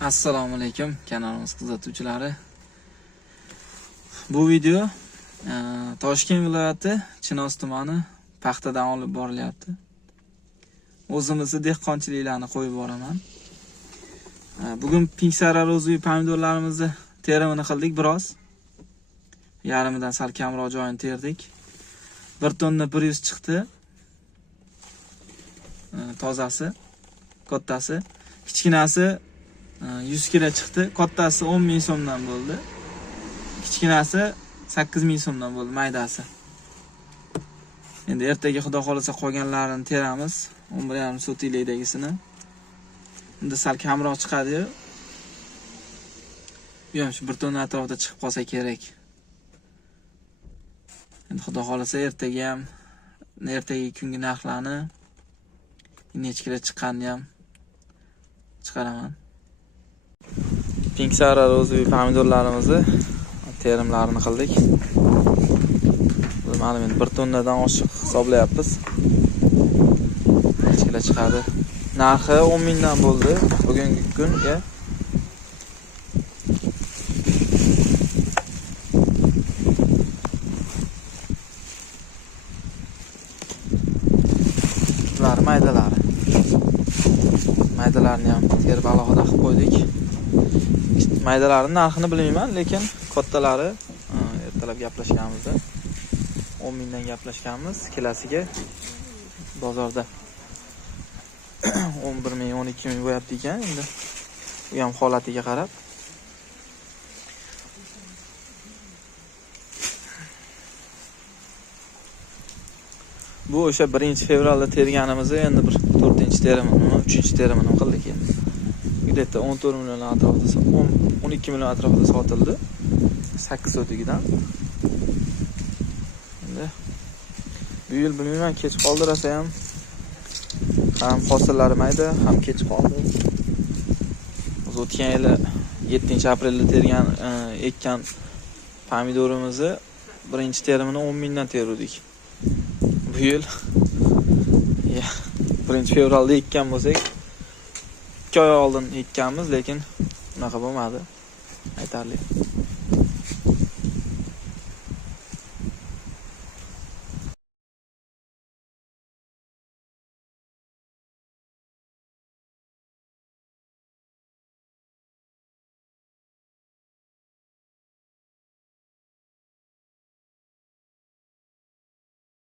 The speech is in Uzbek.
Assalomu alaykum kanalimiz kuzatuvchilari. Bu video Toshkent viloyati Chinoz tumani paxtadan olib borilyapti. O'zimizni dehqonchiliklarni qo'yib boraman. Bugun pink sara ro'zuy pomidorlarimizni terimini qildik biroz. Yarimidan sal kamroq joyini terdik. 1 tonna 100 chiqdi. Tozasi, kattasi, kichkinasi 100 kilo chiqdi. Kattasi 10 ming so'mdan bo'ldi. Kichkinasi 8 ming so'mdan bo'ldi, maydasi. Endi ertaga xudo xolasa qolganlarini teramiz. 11,5 sotilikdagisini. Endi sal kamroq chiqadi. Bu ham shu 1 tonna atrofida chiqib qolsa kerak. Endi xudo xolasa ertaga kungi narxlarni necha kilo chiqqanini ham chiqaraman. Pink sara ro'zuy pomidorlarimizni terimlarini qildik. Bu mana men 1 tonnadan oshiq hisoblayapmiz. Necha kilo chiqadi? Narxi 10 mingdan bo'ldi bugungi kunga. Bular maydalarni ham terib alohida qilib qo'ydik. Maydalarning narxini bilmayman, lekin kattalari ertalab gaplashganimizda 10 mingdan gaplashganmiz. Kilosiga bozorda 11 ming, 12 ming bo'yapti ekan. Endi bu ham holatiga qarab. Bu o'sha 1-fevralda terganimizni endi bir 4-terimini, 3-terimini qildik endi. Gidetda 14 million atrofida, 12 million atrofida sotildi. 8 sotigidan. Endi bu yil bilmayman, kech qoldirasa ham hosillari mayda, ham kech qoldi. Biz o'tgan yili 7-aprelda ekkan pomidorimizni 1-terimini 10 mingdan terdik. Bu yil 1-fevralda ekkan bo'lsak, 2 oy oldin ekkanmiz, lekin unaqa bo'lmadi. Aytarli.